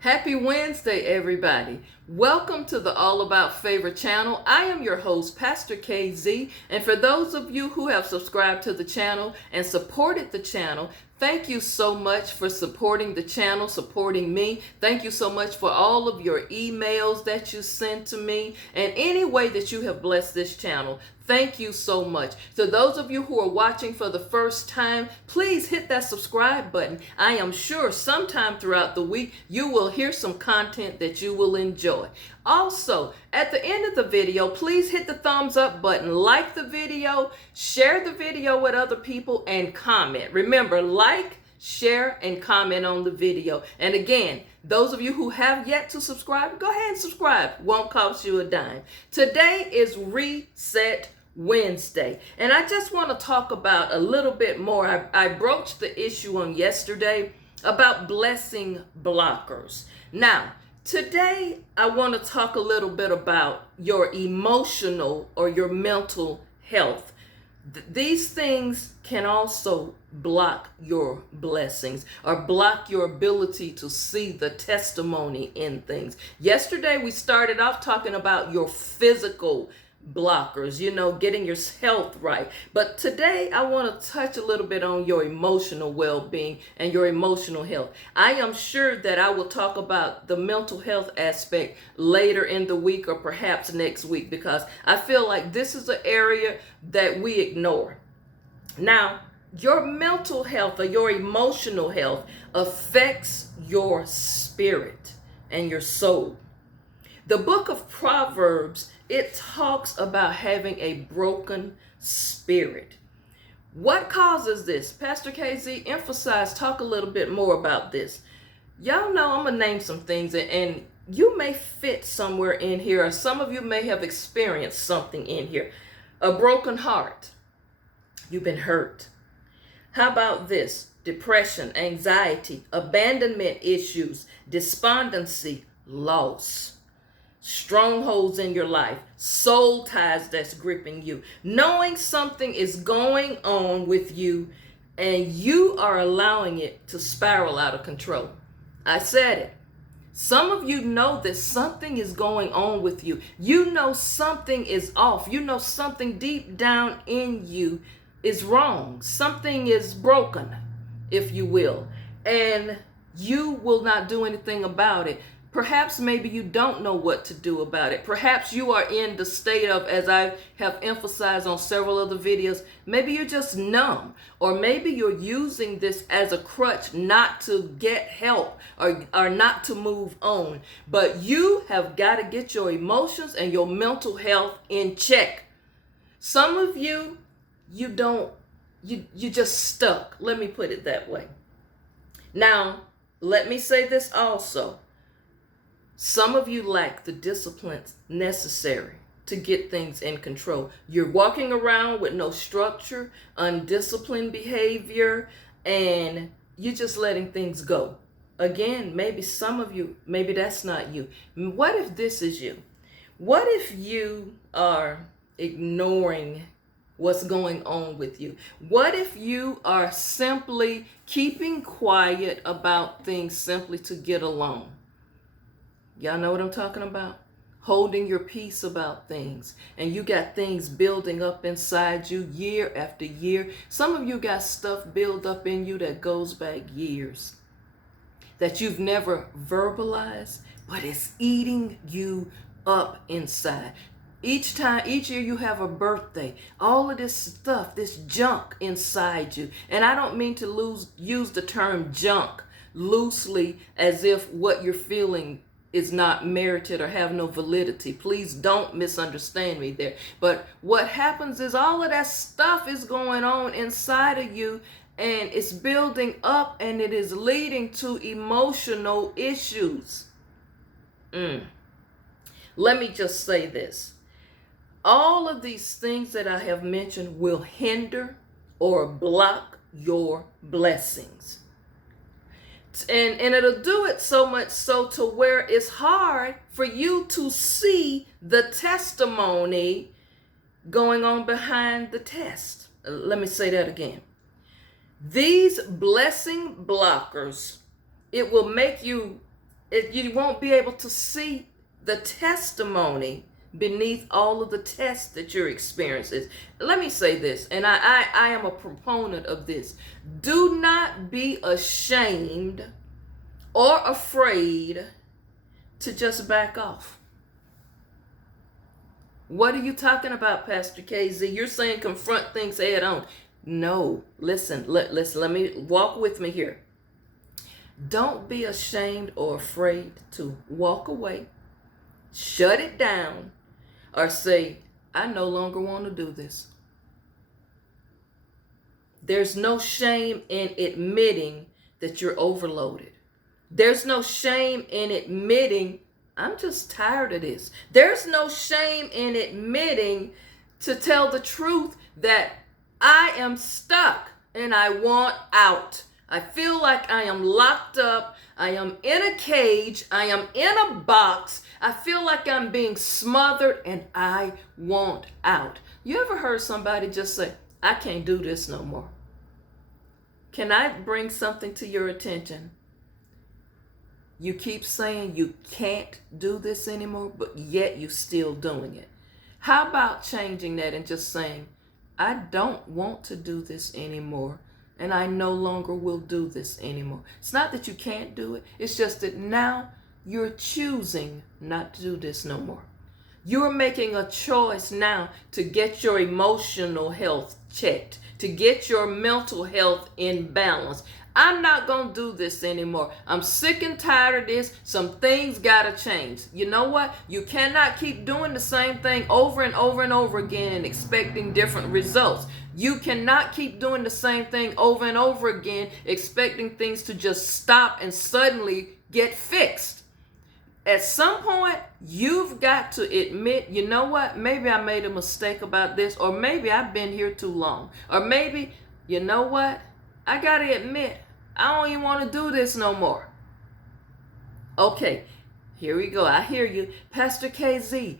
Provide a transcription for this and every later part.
Happy Wednesday, everybody. Welcome to the All About Favor channel. I am your host, Pastor KZ, and for those of you who have subscribed to the channel and supported the channel, thank you so much for supporting the channel, supporting me. Thank you so much for all of your emails that you send to me and any way that you have blessed this channel. Thank you so much. To those of you who are watching for the first time, please hit that subscribe button. I am sure sometime throughout the week you will hear some content that you will enjoy. Also, at the end of the video, please hit the thumbs up button, like the video, share the video with other people, and comment. Remember, like, share, and comment on the video. And again, those of you who have yet to subscribe, go ahead and subscribe. Won't cost you a dime. Today is Reset Wednesday, and I just want to talk about a little bit more. I broached the issue on yesterday about blessing blockers. Now, today I want to talk a little bit about your emotional or your mental health. These things can also block your blessings or block your ability to see the testimony in things. Yesterday we started off talking about your physical blockers, getting your health right. But today I want to touch a little bit on your emotional well-being and your emotional health. I am sure that I will talk about the mental health aspect later in the week or perhaps next week, because I feel like this is an area that we ignore. Now, your mental health or your emotional health affects your spirit and your soul. The book of Proverbs, it talks about having a broken spirit. What causes this? Pastor KZ talk a little bit more about this. Y'all know I'm going to name some things, and you may fit somewhere in here, or some of you may have experienced something in here. A broken heart. You've been hurt. How about this? Depression, anxiety, abandonment issues, despondency, loss. Strongholds in your life, soul ties that's gripping you, knowing something is going on with you and you are allowing it to spiral out of control. I said it. Some of you know that something is going on with you. You know something is off. You know something deep down in you is wrong. Something is broken, if you will, and you will not do anything about it. Perhaps maybe you don't know what to do about it. Perhaps you are in the state of, as I have emphasized on several other videos, maybe you're just numb, or maybe you're using this as a crutch not to get help or not to move on. But you have got to get your emotions and your mental health in check. Some of you, you just stuck. Let me put it that way. Now, let me say this also. Some of you lack the discipline necessary to get things in control. You're walking around with no structure, undisciplined behavior, and you're just letting things go. Again, maybe some of you, maybe that's not you. What if this is you? What if you are ignoring what's going on with you? What if you are simply keeping quiet about things simply to get along? Y'all know what I'm talking about? Holding your peace about things. And you got things building up inside you year after year. Some of you got stuff built up in you that goes back years, that you've never verbalized, but it's eating you up inside. Each year you have a birthday, all of this stuff, this junk inside you. And I don't mean to use the term junk loosely as if what you're feeling is not merited or have no validity. Please don't misunderstand me there. But what happens is all of that stuff is going on inside of you, and it's building up, and it is leading to emotional issues. Let me just say this. All of these things that I have mentioned will hinder or block your blessings. And it'll do it so much so to where it's hard for you to see the testimony going on behind the test. Let me say that again. These blessing blockers, it will make you You won't be able to see the testimony beneath all of the tests that you're experiencing. Let me say this, and I am a proponent of this. Do not be ashamed or afraid to just back off. What are you talking about, Pastor KZ? You're saying confront things head on. No, listen, let me walk with me here. Don't be ashamed or afraid to walk away, shut it down, or say, I no longer want to do this. There's no shame in admitting that you're overloaded. There's no shame in admitting, I'm just tired of this. There's no shame in admitting, to tell the truth, that I am stuck and I want out. I feel like I am locked up. I am in a cage. I am in a box. I feel like I'm being smothered and I want out. You ever heard somebody just say, I can't do this no more? Can I bring something to your attention? You keep saying you can't do this anymore, but yet you're still doing it. How about changing that and just saying, I don't want to do this anymore, and I no longer will do this anymore. It's not that you can't do it. It's just that now you're choosing not to do this no more. You're making a choice now to get your emotional health checked, to get your mental health in balance. I'm not going to do this anymore. I'm sick and tired of this. Some things got to change. You know what? You cannot keep doing the same thing over and over and over again and expecting different results. You cannot keep doing the same thing over and over again expecting things to just stop and suddenly get fixed. At some point, you've got to admit, you know what? Maybe I made a mistake about this, or maybe I've been here too long, or maybe, you know what? I got to admit, I don't even want to do this no more. Okay, here we go. I hear you. Pastor KZ,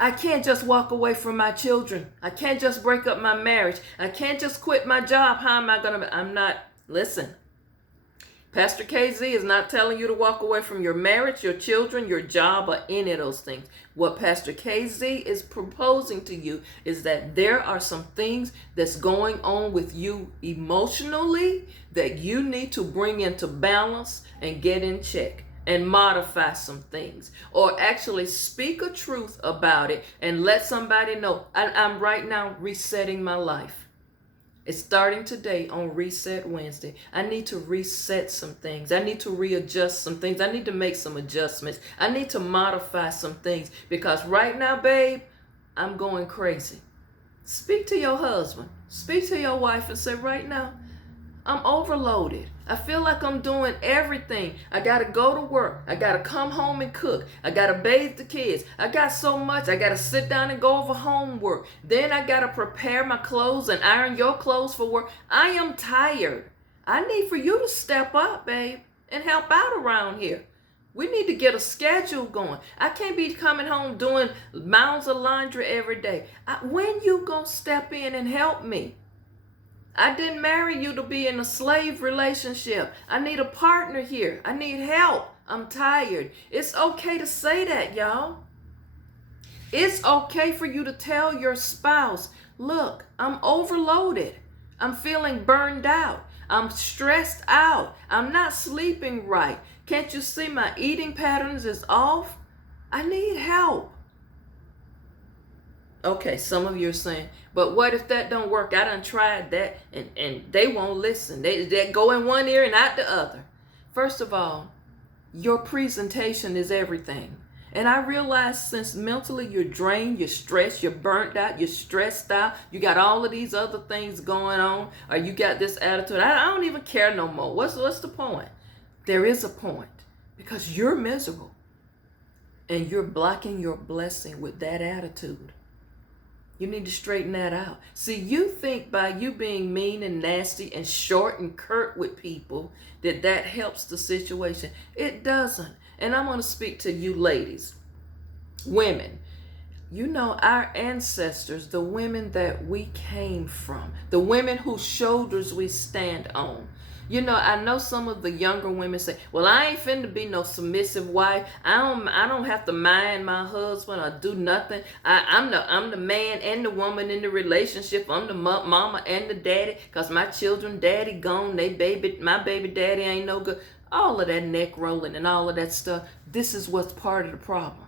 I can't just walk away from my children. I can't just break up my marriage. I can't just quit my job. How am I going to? I'm not. Listen, Pastor KZ is not telling you to walk away from your marriage, your children, your job, or any of those things. What Pastor KZ is proposing to you is that there are some things that's going on with you emotionally that you need to bring into balance and get in check and modify some things, or actually speak a truth about it and let somebody know, I'm right now resetting my life. It's starting today on Reset Wednesday. I need to reset some things. I need to readjust some things. I need to make some adjustments. I need to modify some things because right now, babe, I'm going crazy. Speak to your husband. Speak to your wife and say, right now, I'm overloaded. I feel like I'm doing everything. I got to go to work. I got to come home and cook. I got to bathe the kids. I got so much. I got to sit down and go over homework. Then I got to prepare my clothes and iron your clothes for work. I am tired. I need for you to step up, babe, and help out around here. We need to get a schedule going. I can't be coming home doing mounds of laundry every day. When you gonna step in and help me? I didn't marry you to be in a slave relationship. I need a partner here. I need help. I'm tired. It's okay to say that, y'all. It's okay for you to tell your spouse, look, I'm overloaded. I'm feeling burned out. I'm stressed out. I'm not sleeping right. Can't you see my eating patterns is off? I need help. Okay, some of you are saying, but what if that don't work? I done tried that and they won't listen. They go in one ear and out the other. First of all, your presentation is everything. And I realize since mentally you're drained, you're stressed, you're burnt out, you're stressed out, you got all of these other things going on, or you got this attitude, I don't even care no more. What's the point? There is a point because you're miserable and you're blocking your blessing with that attitude. You need to straighten that out. See, you think by you being mean and nasty and short and curt with people that helps the situation. It doesn't. And I'm going to speak to you ladies, women. You know, our ancestors, the women that we came from, the women whose shoulders we stand on, You know, I know some of the younger women say, "Well, I ain't finna be no submissive wife. I don't have to mind my husband or do nothing. I'm the man and the woman in the relationship. I'm the mama and the daddy, cause my children daddy gone. My baby daddy ain't no good." All of that neck rolling and all of that stuff. This is what's part of the problem.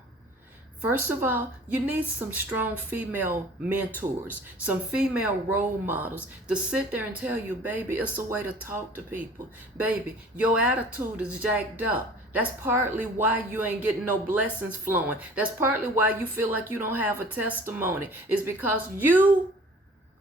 First of all, you need some strong female mentors, some female role models to sit there and tell you, baby, it's a way to talk to people. Baby, your attitude is jacked up. That's partly why you ain't getting no blessings flowing. That's partly why you feel like you don't have a testimony. It's because you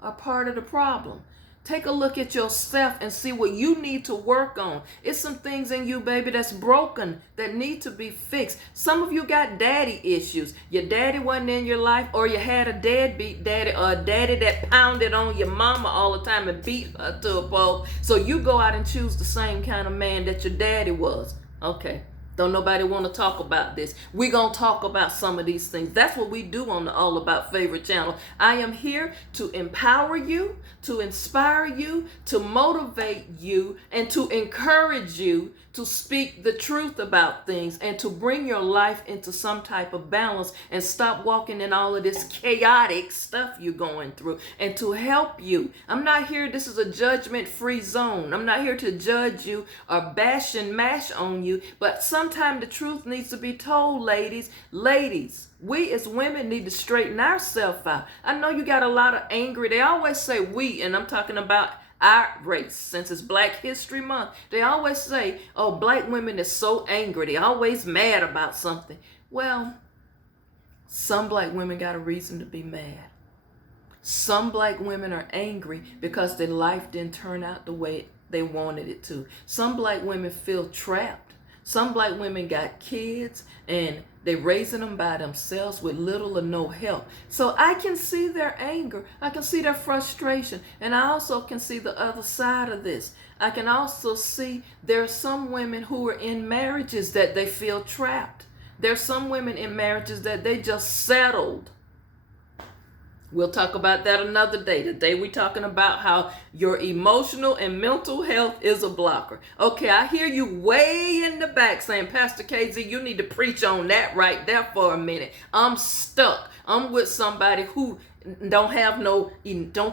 are part of the problem. Take a look at yourself and see what you need to work on. It's some things in you, baby, that's broken, that need to be fixed. Some of you got daddy issues. Your daddy wasn't in your life, or you had a deadbeat daddy, or a daddy that pounded on your mama all the time and beat her to a pulp. So you go out and choose the same kind of man that your daddy was. Okay. Don't nobody want to talk about this. We're going to talk about some of these things. That's what we do on the All About Favorite channel. I am here to empower you, to inspire you, to motivate you, and to encourage you to speak the truth about things and to bring your life into some type of balance and stop walking in all of this chaotic stuff you're going through, and to help you. I'm not here, this is a judgment-free zone. I'm not here to judge you or bash and mash on you, but sometimes the truth needs to be told, ladies. Ladies, we as women need to straighten ourselves out. I know you got a lot of angry, they always say we, and I'm talking about our race, since it's Black History Month. They always say, oh, black women is so angry. They always mad about something. Well, some black women got a reason to be mad. Some black women are angry because their life didn't turn out the way they wanted it to. Some black women feel trapped. Some black women got kids and they're raising them by themselves with little or no help. So I can see their anger. I can see their frustration. And I also can see the other side of this. I can also see there are some women who are in marriages that they feel trapped. There are some women in marriages that they just settled. We'll talk about that another day. Today we're talking about how your emotional and mental health is a blocker. Okay, I hear you way in the back saying, Pastor KZ, you need to preach on that right there for a minute. I'm stuck. I'm with somebody who don't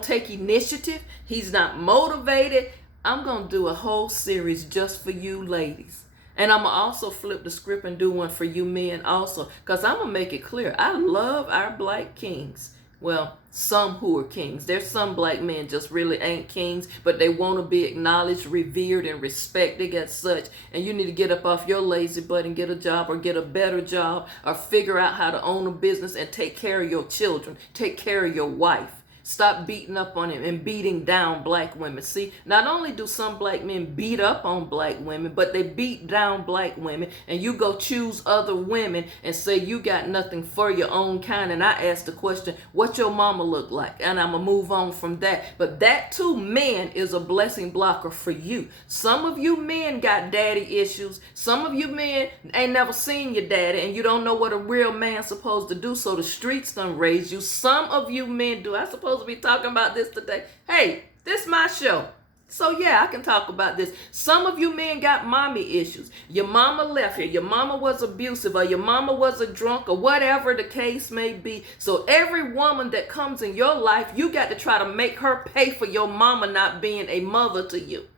take initiative. He's not motivated. I'm going to do a whole series just for you ladies. And I'm going to also flip the script and do one for you men also, because I'm going to make it clear. I love our black kings. Well, some who are kings. There's some black men just really ain't kings, but they want to be acknowledged, revered, and respected as such. And you need to get up off your lazy butt and get a job, or get a better job, or figure out how to own a business and take care of your children, take care of your wife. Stop beating up on him and beating down black women. See, not only do some black men beat up on black women, but they beat down black women, and you go choose other women and say you got nothing for your own kind. And I ask the question, what your mama look like? And I'm going to move on from that. But that too, men, is a blessing blocker for you. Some of you men got daddy issues. Some of you men ain't never seen your daddy, and you don't know what a real man's supposed to do, so the streets done raised you. Some of you men do. I suppose to be talking about this today. Hey, this is my show. So yeah, I can talk about this. Some of you men got mommy issues. Your mama left here. Your mama was abusive, or your mama was a drunk, or whatever the case may be. So every woman that comes in your life, you got to try to make her pay for your mama not being a mother to you.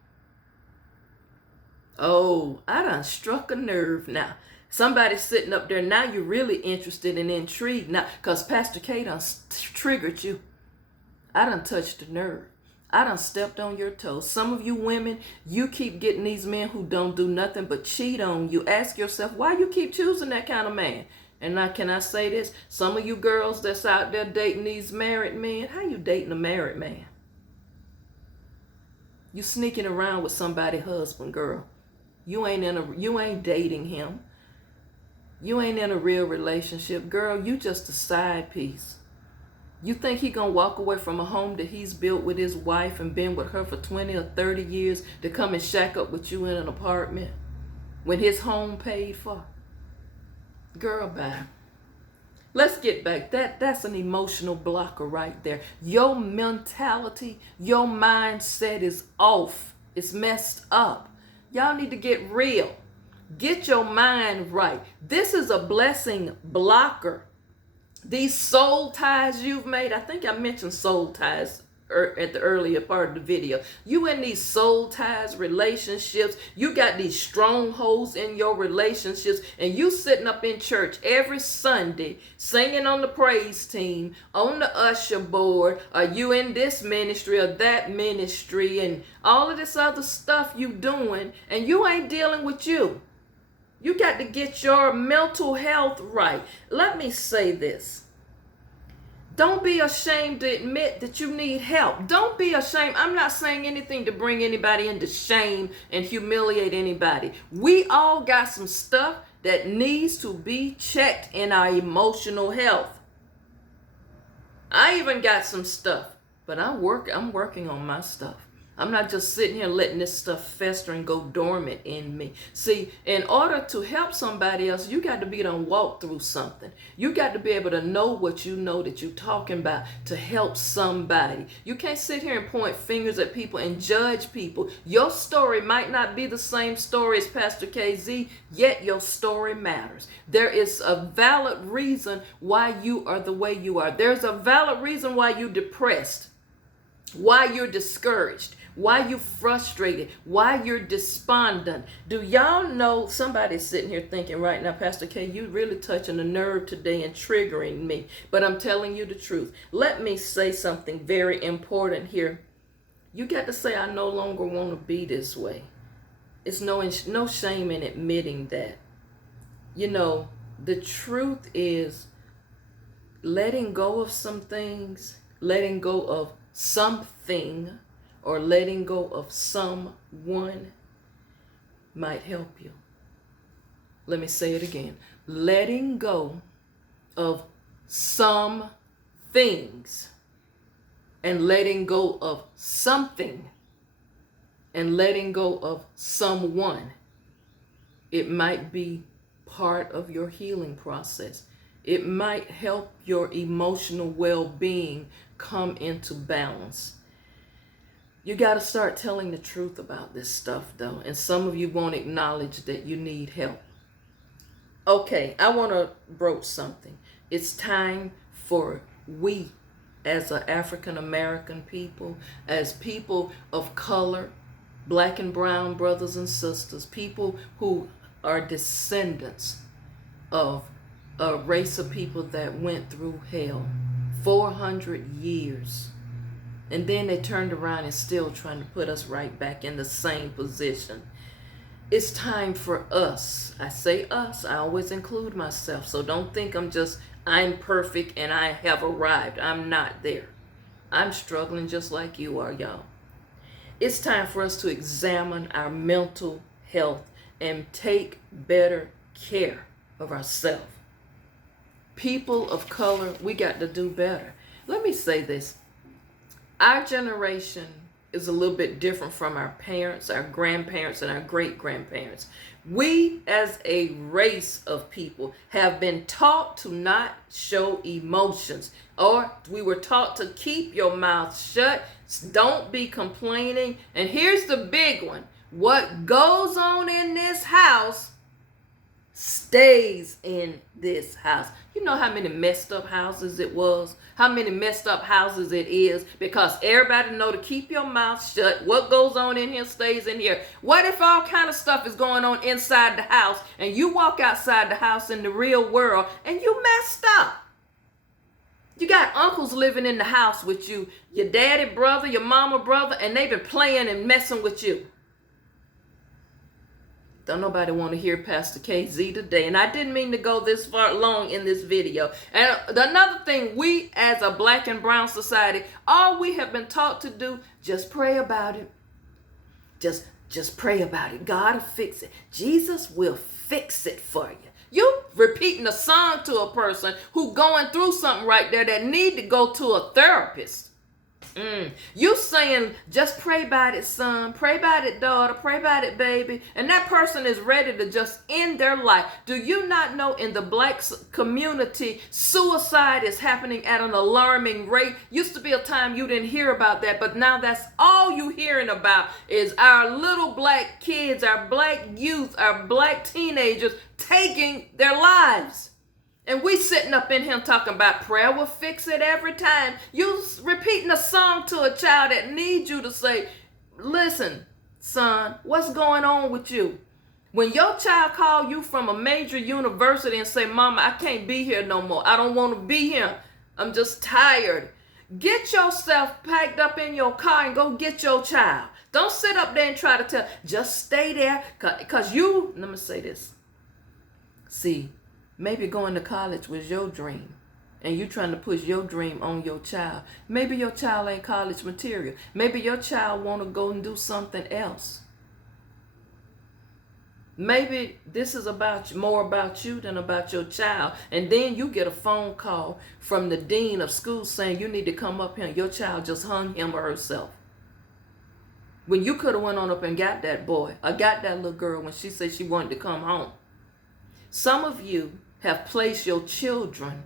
Oh, I done struck a nerve now. Somebody's sitting up there. Now you're really interested and intrigued now, because Pastor K done triggered you. I done touched a nerve. I done stepped on your toes. Some of you women, you keep getting these men who don't do nothing but cheat on you. Ask yourself, why you keep choosing that kind of man? And now, can I say this? Some of you girls that's out there dating these married men, how you dating a married man? You sneaking around with somebody's husband, girl. You ain't dating him. You ain't in a real relationship. Girl, you just a side piece. You think he gonna walk away from a home that he's built with his wife and been with her for 20 or 30 years to come and shack up with you in an apartment when his home paid for? Girl, bye. Let's get back. That's an emotional blocker right there. Your mentality, your mindset is off. It's messed up. Y'all need to get real. Get your mind right. This is a blessing blocker. These soul ties you've made, I think I mentioned soul ties at the earlier part of the video. You in these soul ties relationships, you got these strongholds in your relationships, and you sitting up in church every Sunday singing on the praise team, on the usher board, or you in this ministry or that ministry, and all of this other stuff you doing, and you ain't dealing with you. You got to get your mental health right. Let me say this. Don't be ashamed to admit that you need help. Don't be ashamed. I'm not saying anything to bring anybody into shame and humiliate anybody. We all got some stuff that needs to be checked in our emotional health. I even got some stuff, but I'm working on my stuff. I'm not just sitting here letting this stuff fester and go dormant in me. See, in order to help somebody else, you got to be able to walk through something. You got to be able to know what you know that you're talking about to help somebody. You can't sit here and point fingers at people and judge people. Your story might not be the same story as Pastor KZ, yet your story matters. There is a valid reason why you are the way you are. There's a valid reason why you're depressed, why you're discouraged, why you frustrated, why you're despondent. Do y'all know, somebody's sitting here thinking right now, Pastor K, you really touching a nerve today and triggering me. But I'm telling you the truth. Let me say something very important here. You got to say, I no longer want to be this way. It's no shame in admitting that. You know, the truth is letting go of some things, letting go of something, or letting go of someone might help you. Let me say it again. Letting go of some things and letting go of something and letting go of someone, it might be part of your healing process. It might help your emotional well-being come into balance. You got to start telling the truth about this stuff, though. And some of you won't acknowledge that you need help. Okay, I want to broach something. It's time for we, as an African American people, as people of color, black and brown brothers and sisters, people who are descendants of a race of people that went through hell 400 years. And then they turned around and still trying to put us right back in the same position. It's time for us. I say us, I always include myself. So don't think I'm perfect and I have arrived. I'm not there. I'm struggling just like you are, y'all. It's time for us to examine our mental health and take better care of ourselves. People of color, we got to do better. Let me say this. Our generation is a little bit different from our parents, our grandparents, and our great-grandparents. We, as a race of people, have been taught to not show emotions, or we were taught to keep your mouth shut, don't be complaining. And here's the big one. What goes on in this house stays in this house. You know how many messed up houses it was? How many messed up houses it is? Because everybody know to keep your mouth shut. What goes on in here stays in here. What if all kind of stuff is going on inside the house and you walk outside the house in the real world and you messed up? You got uncles living in the house with you, your daddy brother, your mama brother, and they've been playing and messing with you. Don't nobody want to hear Pastor KZ today. And I didn't mean to go this far long in this video. And another thing, we as a black and brown society, all we have been taught to do, just pray about it. Just pray about it. God will fix it. Jesus will fix it for you. You repeating a song to a person who going through something right there that need to go to a therapist. You saying just pray about it, son, pray about it, daughter, pray about it, baby, and that person is ready to just end their life. Do you not know in the black community, suicide is happening at an alarming rate? Used to be a time you didn't hear about that, but now that's all you hearing about is our little black kids, our black youth, our black teenagers taking their lives. And we sitting up in here talking about prayer will fix it every time. You repeating a song to a child that needs you to say, listen, son, what's going on with you? When your child call you from a major university and say, mama, I can't be here no more. I don't want to be here. I'm just tired. Get yourself packed up in your car and go get your child. Don't sit up there and try to tell, just stay there. Because let me say this. See, maybe going to college was your dream and you trying to push your dream on your child. Maybe your child ain't college material. Maybe your child want to go and do something else. Maybe this is more about you than about your child. And then you get a phone call from the dean of school saying you need to come up here and your child just hung him or herself. When you could have went on up and got that boy or got that little girl when she said she wanted to come home. Some of you have placed your children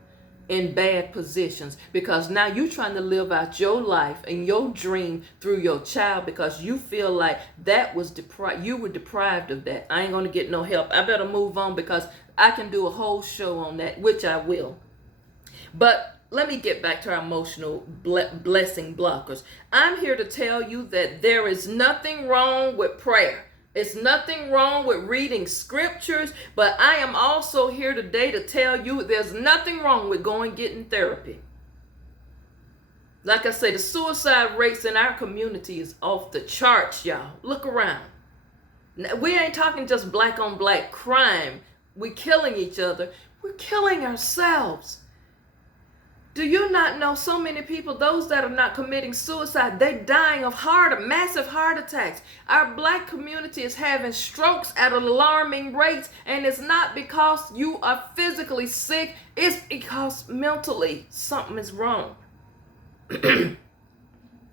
in bad positions because now you're trying to live out your life and your dream through your child because you feel like that was you were deprived of that. I ain't going to get no help. I better move on because I can do a whole show on that, which I will. But let me get back to our emotional blessing blockers. I'm here to tell you that there is nothing wrong with prayer. It's nothing wrong with reading scriptures, but I am also here today to tell you there's nothing wrong with getting therapy. Like I say, the suicide rates in our community is off the charts, y'all. Look around. We ain't talking just black on black crime. We're killing each other. We're killing ourselves. Do you not know so many people, those that are not committing suicide, they're dying of massive heart attacks. Our black community is having strokes at alarming rates, and it's not because you are physically sick, it's because mentally something is wrong.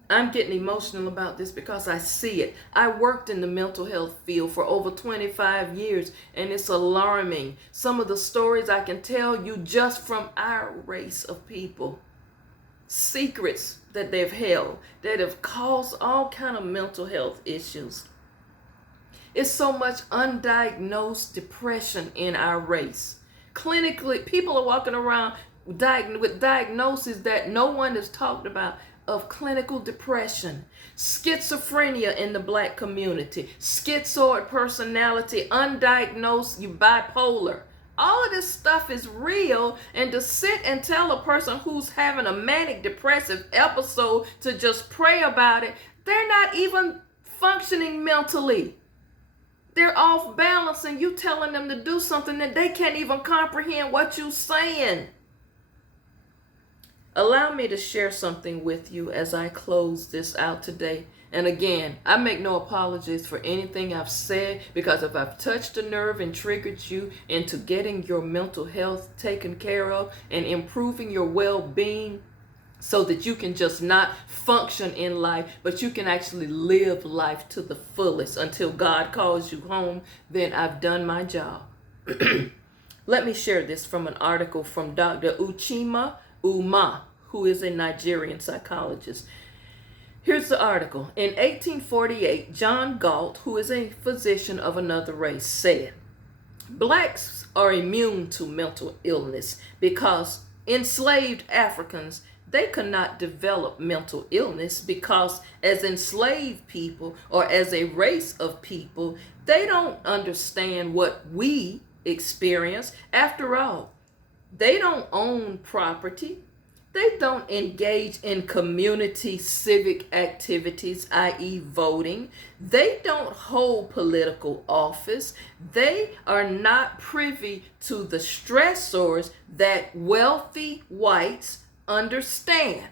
I'm getting emotional about this because I see it. I worked in the mental health field for over 25 years, and it's alarming. Some of the stories I can tell you just from our race of people. Secrets that they've held that have caused all kind of mental health issues. It's so much undiagnosed depression in our race. Clinically, people are walking around with diagnoses that no one has talked about, of clinical depression, schizophrenia in the black community, schizoid personality, undiagnosed, you bipolar. All of this stuff is real, and to sit and tell a person who's having a manic depressive episode to just pray about it, they're not even functioning mentally. They're off balance, and you telling them to do something that they can't even comprehend what you're saying. Allow me to share something with you as I close this out today. And again, I make no apologies for anything I've said, because if I've touched a nerve and triggered you into getting your mental health taken care of and improving your well-being so that you can just not function in life, but you can actually live life to the fullest until God calls you home, then I've done my job. Let me share this from an article from Dr. Uchenna Umah, who is a Nigerian psychologist. Here's the article. In 1848, John Galt, who is a physician of another race, said, "Blacks are immune to mental illness because enslaved Africans, they could not develop mental illness because as enslaved people or as a race of people, they don't understand what we experience. After all, they don't own property. They don't engage in community civic activities, i.e. voting. They don't hold political office. They are not privy to the stressors that wealthy whites understand."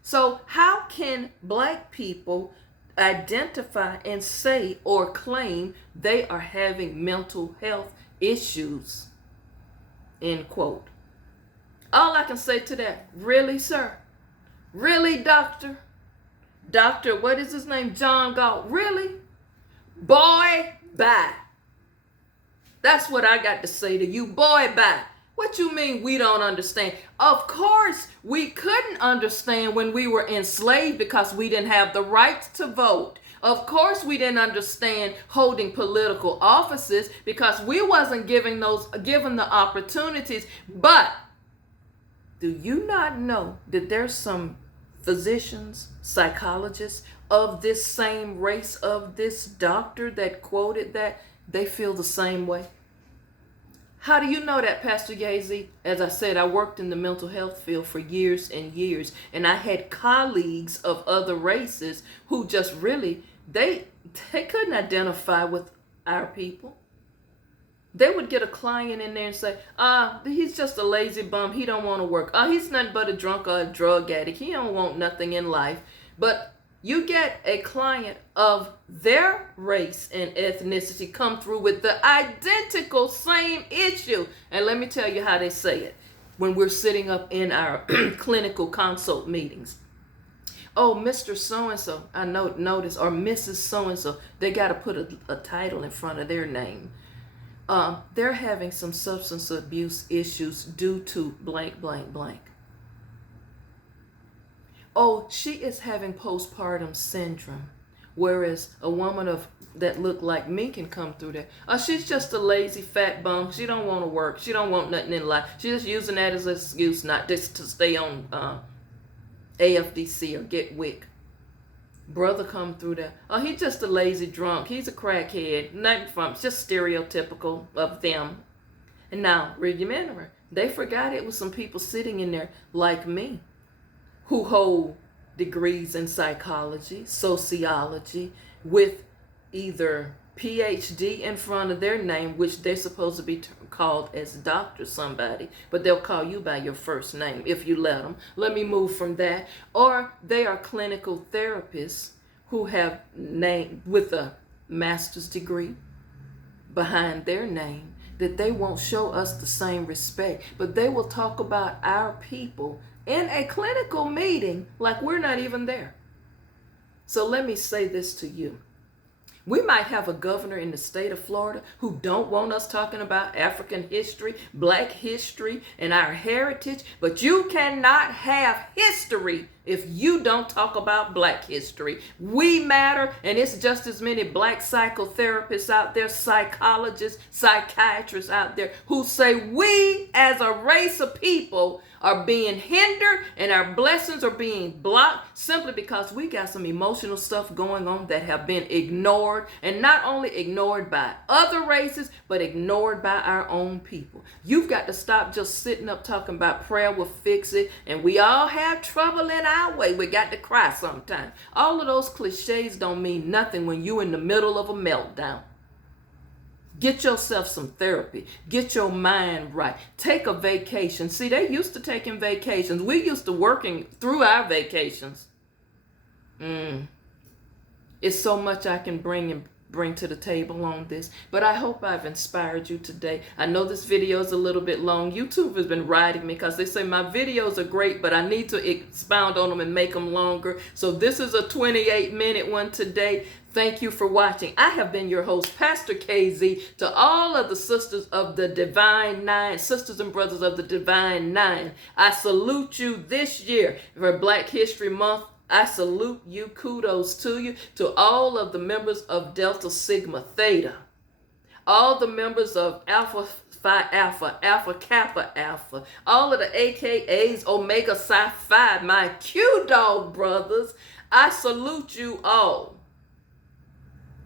So how can black people identify and say or claim they are having mental health issues? End quote. All I can say to that, really, sir? Really, doctor? Dr. What is his name? John Galt. Really? Boy, bye. That's what I got to say to you. Boy, bye. What you mean we don't understand? Of course, we couldn't understand when we were enslaved because we didn't have the right to vote. Of course, we didn't understand holding political offices because we wasn't given the opportunities. But do you not know that there's some physicians, psychologists of this same race, of this doctor that quoted that, they feel the same way? How do you know that, Pastor Gazy? As I said, I worked in the mental health field for years and years, and I had colleagues of other races who just really, they couldn't identify with our people. They would get a client in there and say, he's just a lazy bum. He don't want to work. He's nothing but a drunk or a drug addict. He don't want nothing in life. But you get a client of their race and ethnicity come through with the identical same issue. And let me tell you how they say it when we're sitting up in our clinical consult meetings. Oh, Mr. So-and-so, I notice, or Mrs. So-and-so, they got to put a title in front of their name. They're having some substance abuse issues due to blank, blank, blank. Oh, she is having postpartum syndrome, whereas a woman that looked like me can come through that. She's just a lazy fat bum. She don't want to work. She don't want nothing in life. She's just using that as an excuse not just to stay on AFDC or get WIC. Brother come through that. He's just a lazy drunk. He's a crackhead. Nothing from, just stereotypical of them. And now, remember, they forgot it was some people sitting in there like me, who hold degrees in psychology, sociology, with either PhD in front of their name, which they're supposed to be called as Dr. somebody, but they'll call you by your first name if you let them. Let me move from that. Or they are clinical therapists who have name with a master's degree behind their name, that they won't show us the same respect, but they will talk about our people in a clinical meeting like we're not even there. So let me say this to you. We might have a governor in the state of Florida who don't want us talking about African history, Black history, and our heritage, but you cannot have history if you don't talk about Black history. We matter, and it's just as many Black psychotherapists out there, psychologists, psychiatrists out there who say we as a race of people are being hindered and our blessings are being blocked simply because we got some emotional stuff going on that have been ignored, and not only ignored by other races, but ignored by our own people. You've got to stop just sitting up talking about prayer will fix it, and we all have trouble in our way. We got to cry sometimes. All of those cliches don't mean nothing when you're in the middle of a meltdown. Get yourself some therapy. Get your mind right. Take a vacation. See, they used to taking vacations. We used to working through our vacations. It's so much I can bring to the table on this, but I hope I've inspired you today. I know this video is a little bit long. YouTube has been riding me because they say my videos are great, but I need to expound on them and make them longer. So this is a 28-minute one today. Thank you for watching. I have been your host, Pastor KZ. To all of the sisters of the Divine Nine, sisters and brothers of the Divine Nine, I salute you this year for Black History Month. I salute you. Kudos to you. To all of the members of Delta Sigma Theta, all the members of Alpha Phi Alpha, Alpha Kappa Alpha, all of the AKAs, Omega Psi Phi, my Q-Dog brothers, I salute you all.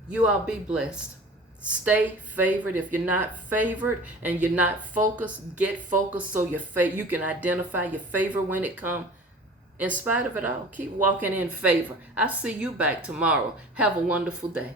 You all be blessed. Stay favored. If you're not favored and you're not focused, get focused so you can identify your favor when it comes. In spite of it all, keep walking in favor. I'll see you back tomorrow. Have a wonderful day.